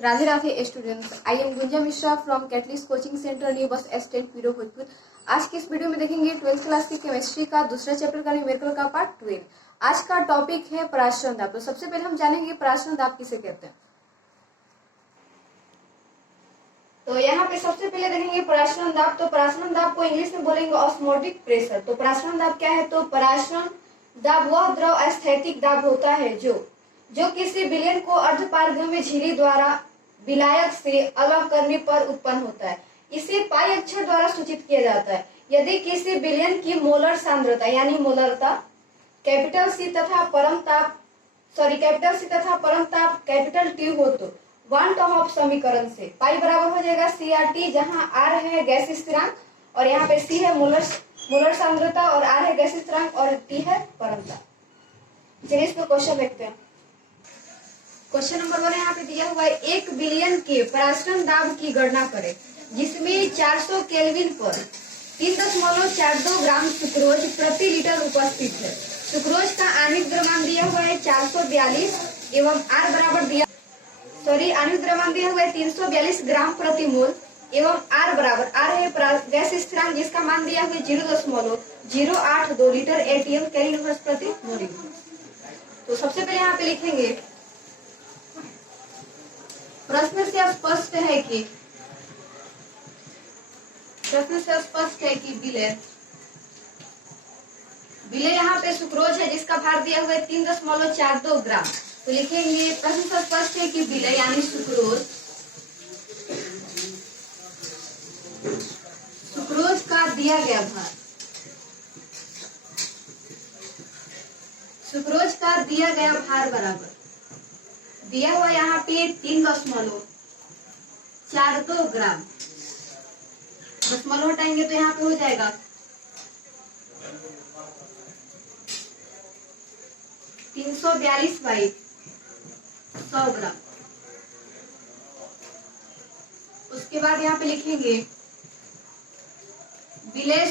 Radhe Radhe students, I am Gunja Mishra from catalyst coaching centre new bus stand Piro Bhojpur. आज की इस video में देखेंगे 12th क्लास की केमिस्ट्री का दूसरा चैप्टर का न्यूमेरिकल का पार्ट 12। आज का टॉपिक है पराशरण दाब। तो सबसे पहले हम जानेंगे पराशरण दाब किसे कहते हैं। तो यहाँ पे सबसे पहले देखेंगे पराशरण दाब। तो पराशरण दाब को इंग्लिश में बोलेंगे ऑस्मोटिक प्रेशर। तो पराशरण दाब क्या है? तो पराशरण दाब वह द्रव अस्थैतिक दाब होता है जो किसी विलयन को अर्धपारगम्य झिल्ली द्वारा विलायक से अलग करने पर उत्पन्न होता है। इसे पाई अक्षर द्वारा सूचित किया जाता है। यदि किसी विलयन की मोलर सांद्रता यानी मोलरता कैपिटल सी तथा परम ताप कैपिटल टी हो तो वन टॉप समीकरण से पाई बराबर हो जाएगा CRT, जहाँ R है गैस स्थिरांक और यहाँ पे C है मोलर सांद्रता और R है गैस स्थिरांक और T है परम ताप। चलिए इस पर क्वेश्चन देखते हैं। क्वेश्चन नंबर 1 यहाँ पे दिया हुआ है, एक विलयन के पराशरण दाब की गणना करें जिसमें 400 केल्विन पर 3.42 ग्राम सुक्रोज प्रति लीटर उपस्थित है। सुक्रोज का आणविक द्रव्यमान दिया हुआ है 442 एवं R बराबर आणविक द्रव्यमान दिया हुआ है 342 ग्राम प्रति मोल एवं R बराबर R है गैस स्थिरांक जिसका मान दिया हुआ है 0.082 लीटर ATM कैलोरी इनवर्स प्रति मोल। तो सबसे पहले यहाँ पे लिखेंगे, प्रश्न से स्पष्ट है कि विलय यहाँ पे सुक्रोज है जिसका भार दिया हुआ है 3.42 ग्राम। तो लिखेंगे प्रश्न से स्पष्ट है कि विलय यानी सुक्रोज का दिया गया भार, सुक्रोज का दिया गया भार बराबर दिया हुआ यहाँ पे 3.42 ग्राम। दशमलव हटाएंगे तो यहाँ पे हो जाएगा 342/100 ग्राम। उसके बाद यहाँ पे लिखेंगे विलय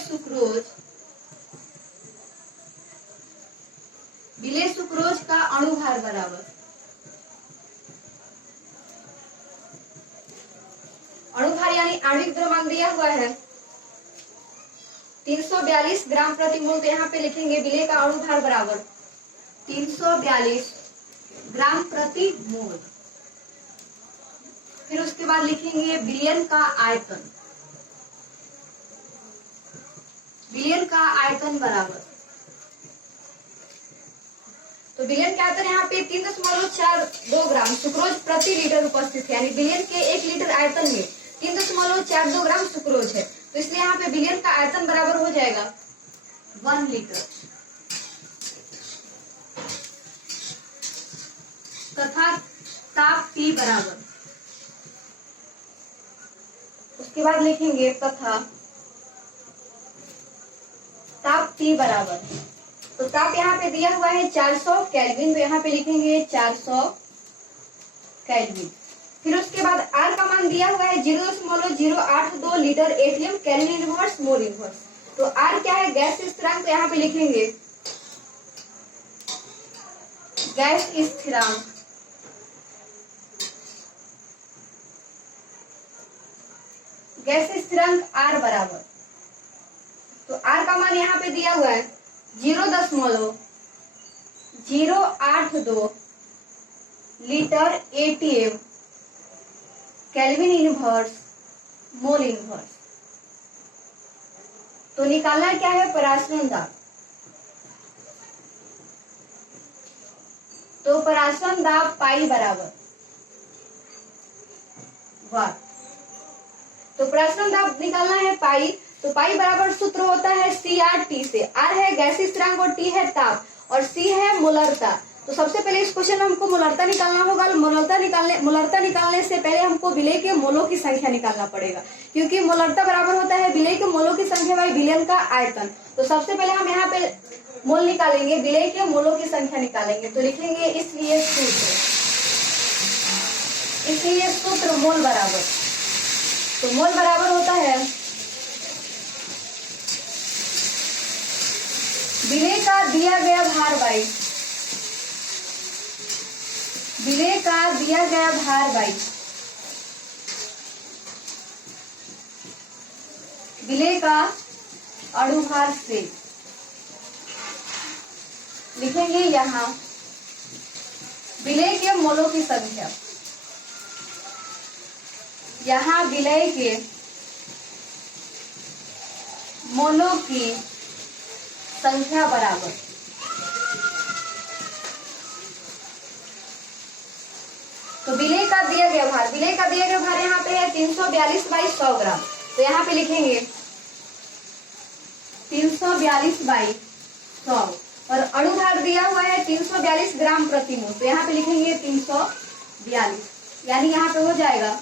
सुक्रोज का अणुभार बराबर अणुभार यानी आणविक द्रव्यमान दिया हुआ है 342 ग्राम प्रति मोल। तो यहाँ पे लिखेंगे विलय का अणुभार बराबर 342 ग्राम प्रति मोल। फिर उसके बाद लिखेंगे विलयन का आयतन बराबर, तो विलयन का आयतन यहाँ पे 3.42 ग्राम सुक्रोज प्रति लीटर उपस्थित है, यानी विलयन के 1 लीटर आयतन में 3.42 ग्राम सुक्रोज है। तो इसलिए यहाँ पे विलयन का आयतन बराबर हो जाएगा 1 लीटर तथा ताप T बराबर, उसके बाद लिखेंगे तथा ताप T बराबर, तो ताप यहाँ पे दिया हुआ है 400 केल्विन। तो यहाँ पे लिखेंगे 400 केल्विन। फिर उसके बाद R का मान दिया हुआ है 0.082 litre ATM calorie inverse mole inverse. तो R क्या है? गैस स्थिरांक। तो यहाँ पे लिखेंगे गैस स्थिरांक R बराबर, तो R का मान यहाँ पे दिया हुआ है 0.082 litre ATM kelvin inverse mole inverse. तो निकालना क्या है? पराशरण दाब। तो पराशरण दाब पाई बराबर 1। तो पराशरण दाब निकालना है पाई। तो पाई बराबर सूत्र होता है CRT से। R है गैस स्थिरांक और T है ताप और C है मोलरता। तो सबसे पहले इस क्वेश्चन में हमको मोलरता निकालना होगा। मोलरता निकालने से पहले हमको विलय के मोलों की संख्या निकालना पड़ेगा, क्योंकि मोलरता बराबर होता है विलय के मोलों की संख्या बाई विलयन का आयतन। तो सबसे पहले हम यहाँ पे मोल निकालेंगे, विलय के मोलों की संख्या निकालेंगे। तो लिखेंगे इसलिए सूत्र मोल बराबर, तो मोल बराबर होता है विलय का दिया गया भार बाई विलय का दिया गया भार बाई विलेय का अणुभार से लिखेंगे यहाँ विलेय के मोलों की संख्या, यहाँ विलेय के मोलों की संख्या बराबर तो विलेय का दिया गया भार, विलेय का दिया गया भार यहाँ पे है 342/100 ग्राम। तो यहाँ पे लिखेंगे 342/100 और अणुभार दिया हुआ है 342 ग्राम प्रति मोल। तो यहाँ पे लिखेंगे 342, यानी यहाँ पे हो जाएगा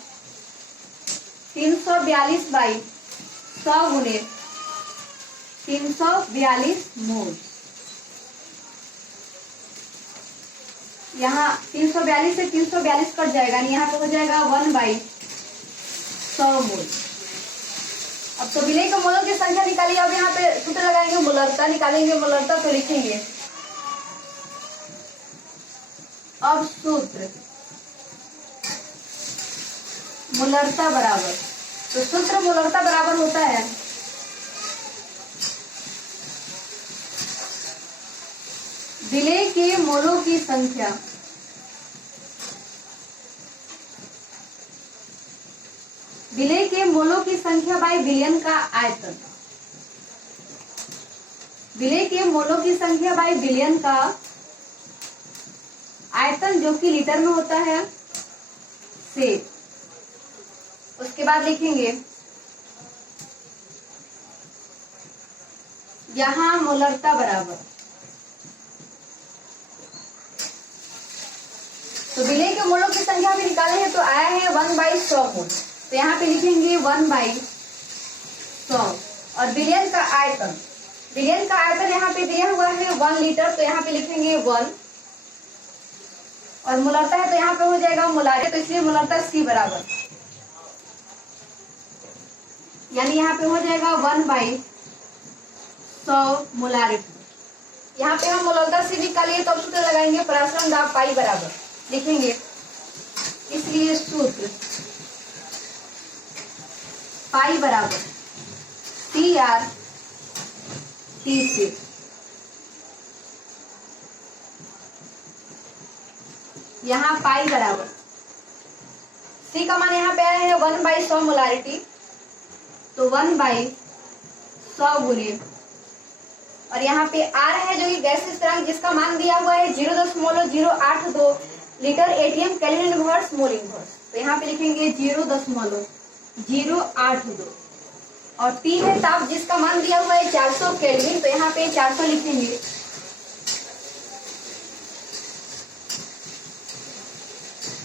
342/100 गुने 342 मोल। यहाँ 342 से 342 कट जाएगा, यानी यहाँ पे हो जाएगा 1/100 मोल। अब तो विलेय के मोलों की संख्या निकालिए। अब यहाँ पे सूत्र लगाएंगे मोलरता, निकालेंगे मोलरता। तो लिखेंगे अब सूत्र मोलरता बराबर, तो सूत्र मोलरता बराबर होता है विलेय के मोलों की संख्या विलेय के मोलों की संख्या बाय विलयन का आयतन, विलेय के मोलों की संख्या बाय विलयन का आयतन जो कि लीटर में होता है से। उसके बाद लिखेंगे यहाँ मोलरता बराबर, तो विलेय के मोलों की संख्या भी निकाले हैं तो आया है 1/100 मोल। तो यहाँ पे लिखेंगे 1/100 और विलयन का आयतन, विलयन का आयतन यहाँ पे दिया हुआ है 1 लीटर। तो यहाँ पे लिखेंगे 1 और मोलरता है तो यहाँ पे हो जाएगा मोलारिटी, तो इसलिए मोलरता C बराबर, यानी यहाँ पे हो जाएगा 1/100 मोलारिटी। यहाँ पे हम मोलरता C निकालिए तो सूत्र लगाएंगे पराश्रम दाब पाई बराबर, लिखेंगे इसलिए सूत्र पाई बराबर CR/TC। यहाँ पाई बराबर C का मान यहाँ पे आया है 1/100 मोलारिटी, तो 1/100 गुने और यहाँ पे R है जो कि गैस स्थिरांक जिसका मान दिया हुआ है 0.082 litre ATM kelvin inverse mole inverse. तो यहाँ पे लिखेंगे 0.082 और T है ताप जिसका मान दिया हुआ है 400 केल्विन। तो यहाँ पे 400 लिखेंगे,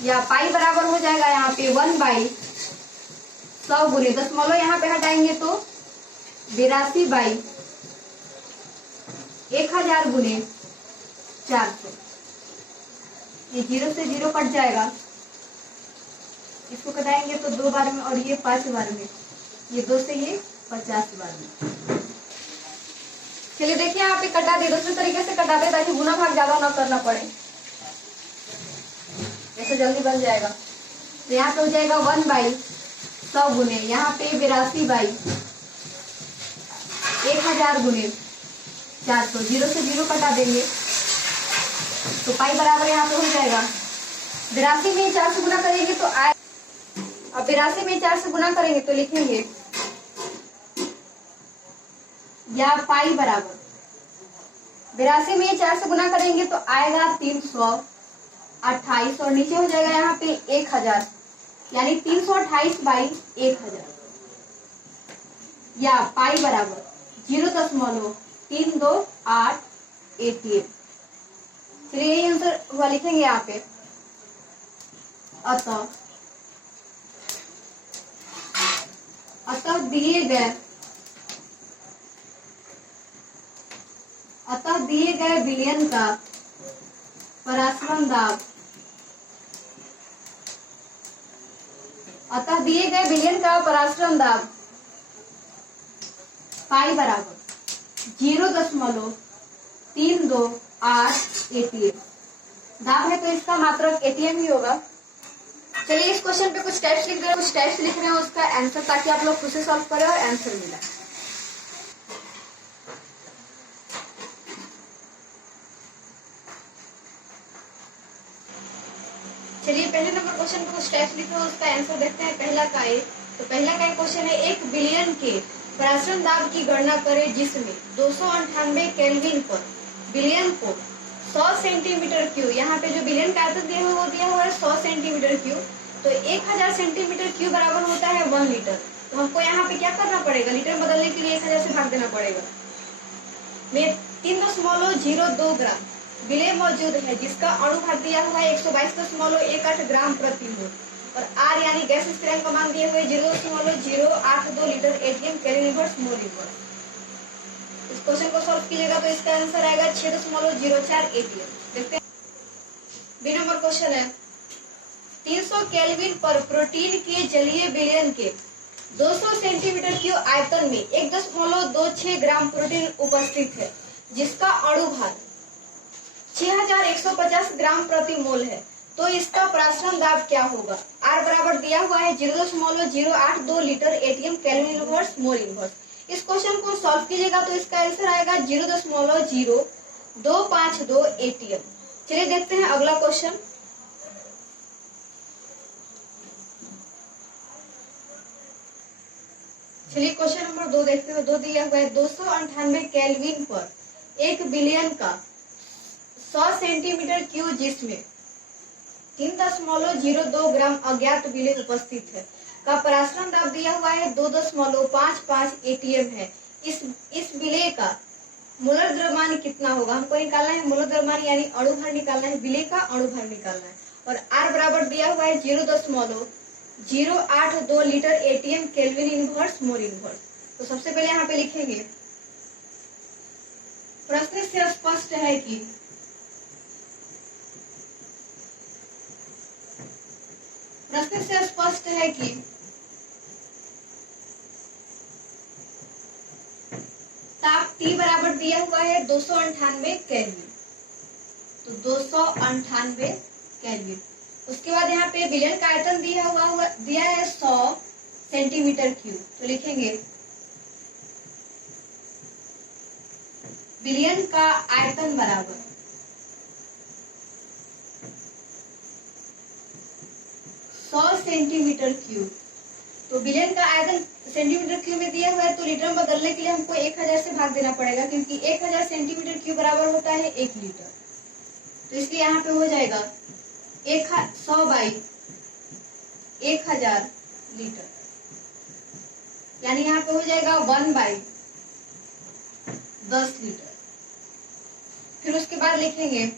या पाई बराबर हो जाएगा यहाँ पे 1/100 गुने दशमलव यहाँ पे हटाएंगे तो 82/1000 गुने 400। ये 0 से 0 कट जाएगा, इसको कटाएंगे तो 2 बार में और ये 5 बार में, ये 2 से ये 50 बार में। चलिए देखिए यहाँ पे कटा दे, दूसरे तरीके से कटा दे ताकि गुना भाग ज्यादा ना करना पड़े, ऐसे जल्दी बन जाएगा। तो यहाँ पे हो जाएगा 1/100 गुने यहाँ पे 82/1000 गुने 400। 0 से 0 कटा देंगे तो पाई बराबर यहाँ पे हो जाएगा 82 में 4 से गुना करेंगे तो आए, अब 82 में 4 से गुना करेंगे तो लिखेंगे या पाई बराबर 82 में 4 से गुना करेंगे तो आएगा 328 और नीचे हो जाएगा यहाँ पे 1000, यानी 328/1000 या पाई बराबर 0.328 ATM। चलिए यही आंसर हुआ, लिखेंगे यहाँ पे अतः दिए गए विलयन का पराश्रम दाब, अतः दिए गए विलयन का पराश्रम दाब पाई बराबर 0.328 ATM। दाब है तो इसका मात्रक ATM ही होगा। चलिए इस क्वेश्चन पे कुछ टाइप्स लिख रहे हैं, कुछ टाइप्स लिख रहे हैं उसका आंसर, ताकि आप लोग खुद से सॉल्व करें और आंसर मिला। चलिए पहले नंबर क्वेश्चन पे कुछ टाइप्स लिखे हैं उसका आंसर देखते हैं। पहला का क्वेश्चन है 1 बिलियन के परासरण दाब की गणना करें जिसमें 298 केल्विन पर बिलियन को 100 सेंटीमीटर क्यूब, यहाँ पे जो बिलियन का आयतन दिया हुआ वो दिया हुआ है 100 सेंटीमीटर क्यूब, तो 1000 सेंटीमीटर क्यूब बराबर होता है 1 लीटर। तो हमको यहाँ पे क्या करना पड़ेगा, लीटर में बदलने के लिए 1000 से भाग देना पड़ेगा। में 3.02 ग्राम विलेय मौजूद है जिसका अणुभार दिया हुआ है 122.18 ग्राम प्रति मोल, और आर यानी गैस स्थिरांक का मान दिए हुए 0.082 litre ATM kelvin inverse mole inverse. इस क्वेश्चन को सॉल्व कीजिएगा तो इसका आंसर आएगा 6.04 एटीएम। देखते हैं बी नंबर क्वेश्चन है 300 केल्विन पर प्रोटीन के जलीय विलयन के 200 सेंटीमीटर क्यूब आयतन में 1.26 ग्राम प्रोटीन उपस्थित है जिसका अणुभार 6150 ग्राम प्रति मोल है, तो इसका परासरण दाब क्या होगा। आर बराबर दिया हुआ है 0.082 litre ATM kelvin inverse mole inverse. इस क्वेश्चन को सॉल्व कीजिएगा तो इसका आंसर आएगा 0.0252 एटीएम। चलिए देखते हैं अगला क्वेश्चन। चलिए क्वेश्चन नंबर 2 देखते हैं। 2 दिया हुआ है 298 केल्विन पर 1 बिलियन का 100 सेंटीमीटर क्यूब जिसमें 3.02 ग्राम अज्ञात विलेय उपस्थित है का परासरण दाब दिया हुआ है 2.55 एटीएम है। इस विलेय का मोलर द्रव्यमान कितना होगा, हमको निकालना है मोलर द्रव्यमान यानी अणुभार निकालना है, विलेय का अणुभार निकालना है, और आर बराबर दिया हुआ है 0.082 litre ATM kelvin inverse mole inverse. तो सबसे पहले यहाँ पे लिखेंगे प्रश्न से स्पष्ट है कि ताप T बराबर दिया हुआ है 298 केल्विन, तो 298 केल्विन। उसके बाद यहाँ पे विलयन का आयतन दिया है 100 सेंटीमीटर क्यूब, तो लिखेंगे विलयन का आयतन बराबर 100 सेंटीमीटर क्यूब। तो विलयन का आयतन सेंटीमीटर क्यूब में दिया हुआ है, तो लीटर में बदलने के लिए हमको 1000 से भाग देना पड़ेगा, क्योंकि 1000 सेंटीमीटर क्यूब बराबर होता है 1 लीटर। तो इसलिए यहाँ पे हो जाएगा 100 बाई 1000 लीटर, यानी यहाँ पे हो जाएगा 1 बाई 10 लीटर। फिर उसके बाद लिखेंगे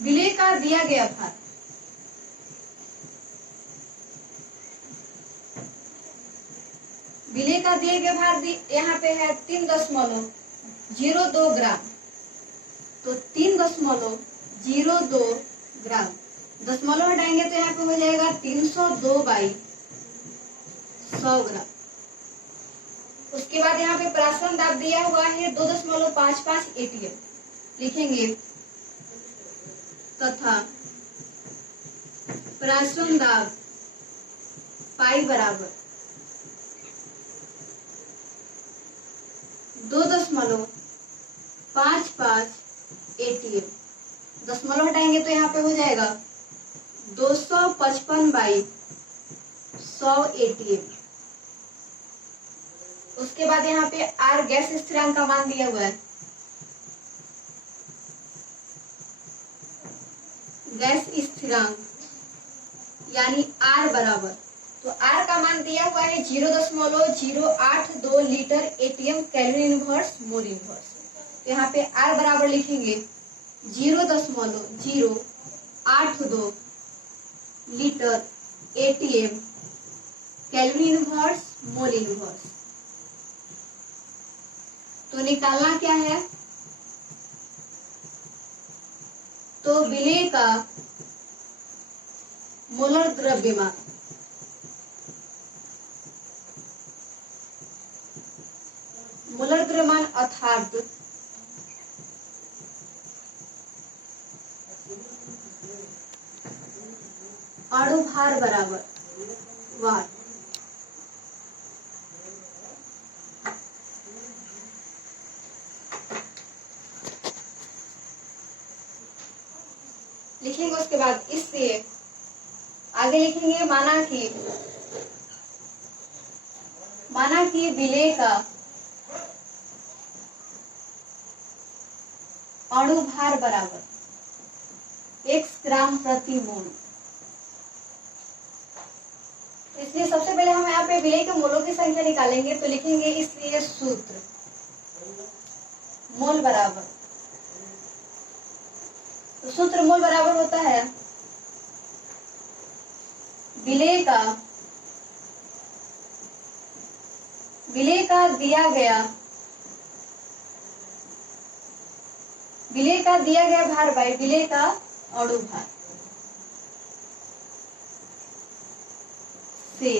विलेय का दिया गया भार यहाँ पे है 3.02 ग्राम, तो 3.02 ग्राम, दशमलव हटाएंगे तो यहाँ पे हो जाएगा 302 बाई 100 ग्राम। उसके बाद यहाँ पे परासरण दाब दिया हुआ है 2.55 एटीएम, लिखेंगे तथा परासरण दाब पाई बराबर 2.55 एटीएम। दशमलव हटाएंगे तो यहाँ पे हो जाएगा 255 बाई 100 एटीएम। उसके बाद यहाँ पे आर गैस स्थिरांक का मान दिया हुआ है, गैस स्थिरांक यानी आर बराबर, तो आर का मान दिया हुआ है 0.082 litre ATM kelvin inverse mole inverse. तो यहाँ पे आर बराबर लिखेंगे 0.082 litre ATM kelvin inverse mole inverse. तो निकालना क्या है, तो विलेय का मोलर द्रव्यमान अर्थात अणुभार बराबर वाट। लिखेंगे उसके बाद इसलिए आगे लिखेंगे माना कि विलेय का अणुभार बराबर x ग्राम प्रति मोल। इसलिए सबसे पहले हम यहाँ पे विलेय के मोलों की संख्या निकालेंगे, तो लिखेंगे इसलिए सूत्र मोल बराबर, तो सूत्र मोल बराबर होता है विलेय का दिया गया भार बाई विलेय का अणुभार से।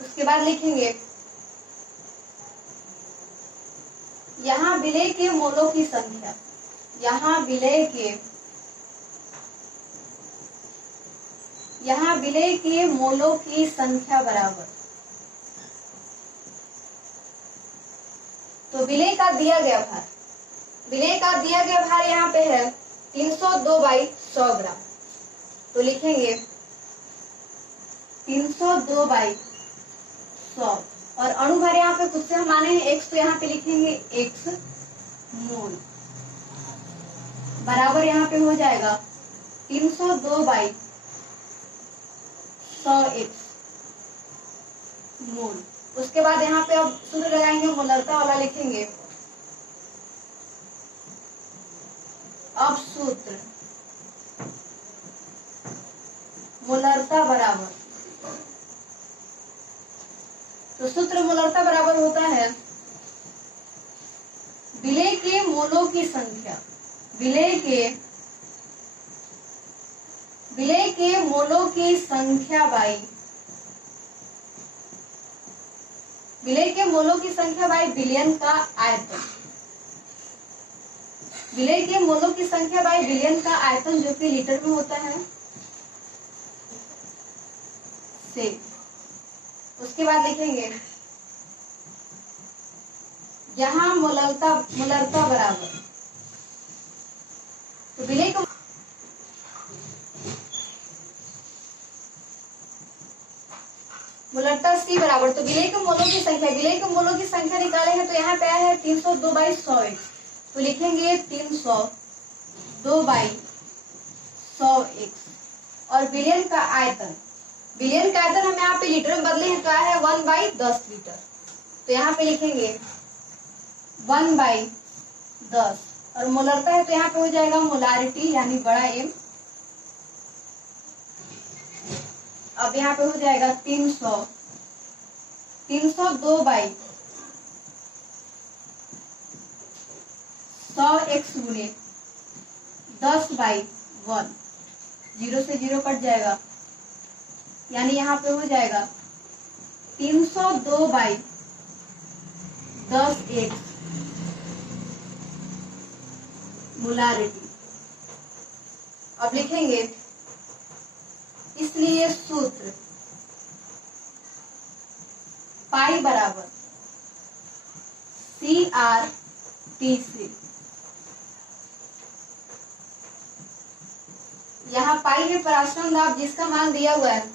उसके बाद लिखेंगे यहाँ विलेय के मोलों की संख्या, यहाँ विलेय के मोलों की संख्या बराबर, तो विलेय का दिया गया भार यहाँ पे है 302/100 ग्राम, तो लिखेंगे 302/100 और अणुभार यहाँ पे खुद से हम माने हैं x, तो यहाँ पे लिखेंगे x मोल बराबर यहाँ पे हो जाएगा 302/100x मोल। उसके बाद यहाँ पे अब सूत्र लगाएंगे, मोलरता वाला लिखेंगे। अब सूत्र मोलरता बराबर, तो सूत्र मोलरता बराबर होता है विलेय के मोलों की संख्या, विलेय के मोलों की संख्या बाई विलयन का आयतन, विलेय के मोलों की संख्या बाई विलयन का आयतन जो कि लीटर में होता है से। उसके बाद लिखेंगे यहाँ मोलरता बराबर, तो विलेय को मोलरता C बराबर, तो विलेय के मोलों की संख्या निकालेंगे, तो यहाँ पे आया है 302/100x, तो लिखेंगे 302/100x और विलयन का आयतन हम यहाँ पे लीटर में बदले हैं, तो आया है 1/10 लीटर, तो यहाँ पे लिखेंगे 1/10 और मोलरता है तो यहाँ पे हो जाएगा मोलारिटी यानी बड़ा M। अब यहाँ पे हो जाएगा 302/100x गुने 10/1, 0 से 0 कट जाएगा, यानी यहाँ पे हो जाएगा 302/10x मोलारिटी। अब लिखेंगे इसलिए सूत्र पाई बराबर CR/T/C। यहाँ पाई है पराश्रम दाब जिसका मान दिया हुआ है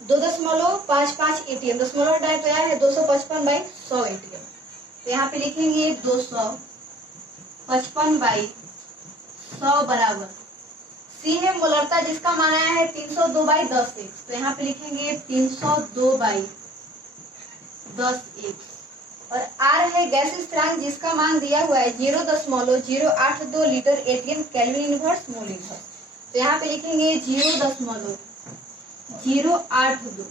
2.55 ATM, दशमलव हटाए तो आया है 255/100 ATM, तो यहाँ पे लिखेंगे 255/100 बराबर C है मोलरता जिसका मान आया है 302/10x, तो यहाँ पे लिखेंगे 302/10x और R है गैस स्थिरांक जिसका मान दिया हुआ है 0.082 litre ATM kelvin inverse mole inverse, तो यहाँ पे लिखेंगे 0.082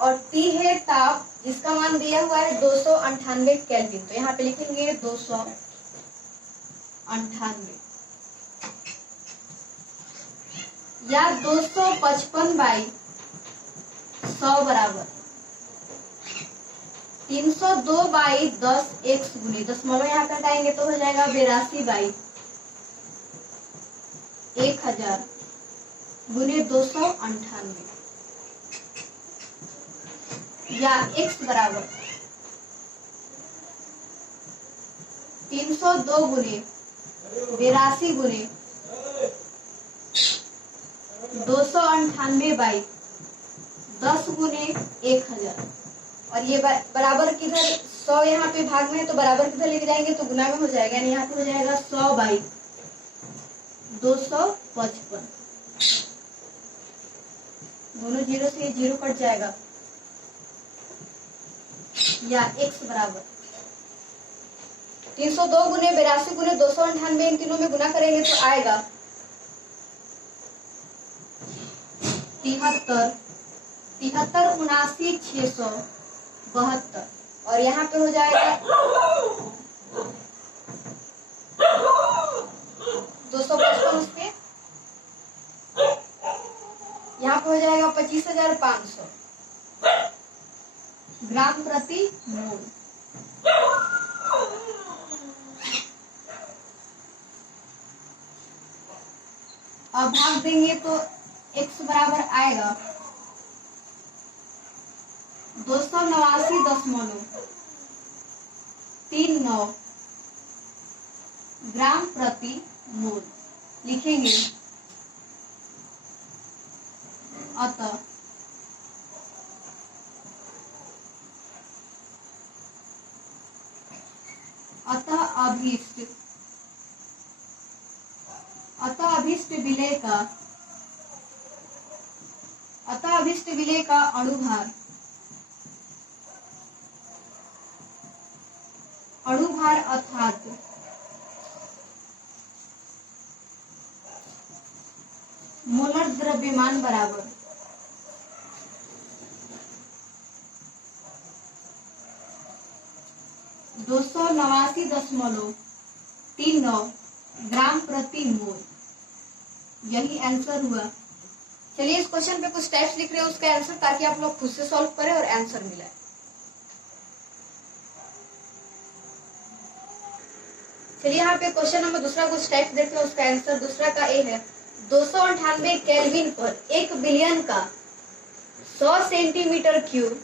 और T है ताप जिसका मान दिया हुआ है 298 केल्विन, तो यहाँ पे लिखेंगे 298 या 255/100 बराबर 302/10x गुने दशमलव यहाँ पे हटाएंगे तो हो जाएगा 82/1000 गुने 298 या x बराबर 302 गुने 82 गुने 298 बाई 10 गुने 1000। और ये बराबर किधर 100 यहाँ पे भाग में है तो बराबर किधर लेके जाएंगे तो गुना में हो जाएगा, यानी यहाँ पे हो जाएगा 100 बाई 255। दोनों जीरो से जीरो कट जाएगा या x बराबर 302 गुने 82 गुने 298, इन तीनों में गुना करेंगे तो आएगा 73 79 672। और यहाँ पे हो जाएगा 255, उस पे यहाँ पे हो जाएगा 25,500 ग्राम प्रति मोल। अब भाग देंगे तो x बराबर आएगा 289.39 ग्राम प्रति मोल लिखेंगे। अतः अभिष्ट विलेय का अणुभार अर्थात मोलर द्रव्यमान बराबर 289.39 ग्राम प्रति मोल। यही आंसर हुआ। चलिए इस क्वेश्चन पे कुछ टाइप्स लिख रहे हैं उसका आंसर, ताकि आप लोग खुद से सॉल्व करें और आंसर मिलाएं। चलिए यहाँ पे क्वेश्चन नंबर दूसरा कुछ टाइप्स देखते हैं उसका आंसर। दूसरा का ए है 298 केल्विन पर 1 बिलियन का 100 सेंटीमीटर क्यूब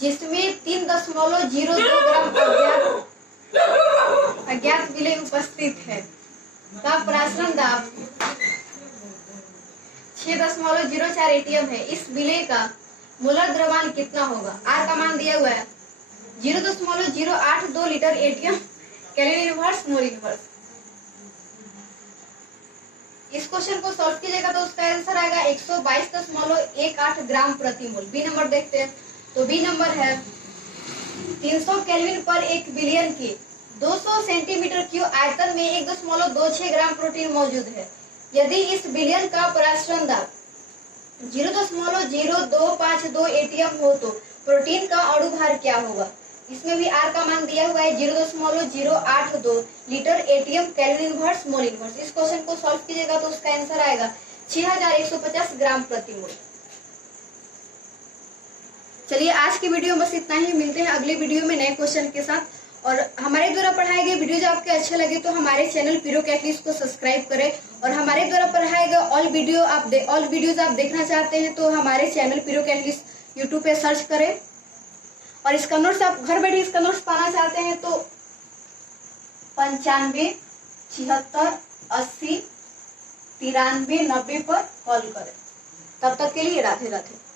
जिसमें 3.02 ग्राम अज्ञात विलेय उपस्थित है का प्रसारण दाब 6.04 एटीएम है। इस विलेय का मोलर द्रव्यमान कितना होगा? आर का मान दिया हुआ है 0.082 litre ATM calorie inverse mole inverse. इस क्वेश्चन को सॉल्व कीजिएगा तो उसका आंसर आएगा 122.18 ग्राम प्रति मोल। बी नंबर देखते हैं तो बी नंबर है 300 केल्विन पर 1 बिलियन के 200 सेंटीमीटर क्यूब आयतन में 1.26 ग्राम प्रोटीन मौजूद है। यदि इस बिलियन का प्रसारण दाब 0.0252 एटीएम हो तो प्रोटीन का अणुभार क्या होगा? इसमें भी आर का मान दिया हुआ है 0.082 litre ATM calorie inverse mole inverse. इस क्वेश्चन को सॉल्व कीजिएगा तो उसका आंसर आएगा 6150 ग्राम प्रति मोल। चलिए आज की वीडियो में बस इतना ही। मिलते हैं अगले वीडियो में नए क्वेश्चन के साथ। और हमारे द्वारा पढ़ाए गए वीडियोज आपके अच्छे लगे तो हमारे चैनल पीरो कैटलिस्ट को सब्सक्राइब करें। और हमारे द्वारा पढ़ाए गए ऑल वीडियोज आप देखना चाहते हैं तो हमारे चैनल पीरो कैटलिस्ट यूट्यूब पे सर्च करें। और इसका नोट्स आप घर बैठे इसका नोट्स पाना चाहते हैं तो 95 76 80 93 90 पर कॉल करें। तब तक के लिए राधे राधे।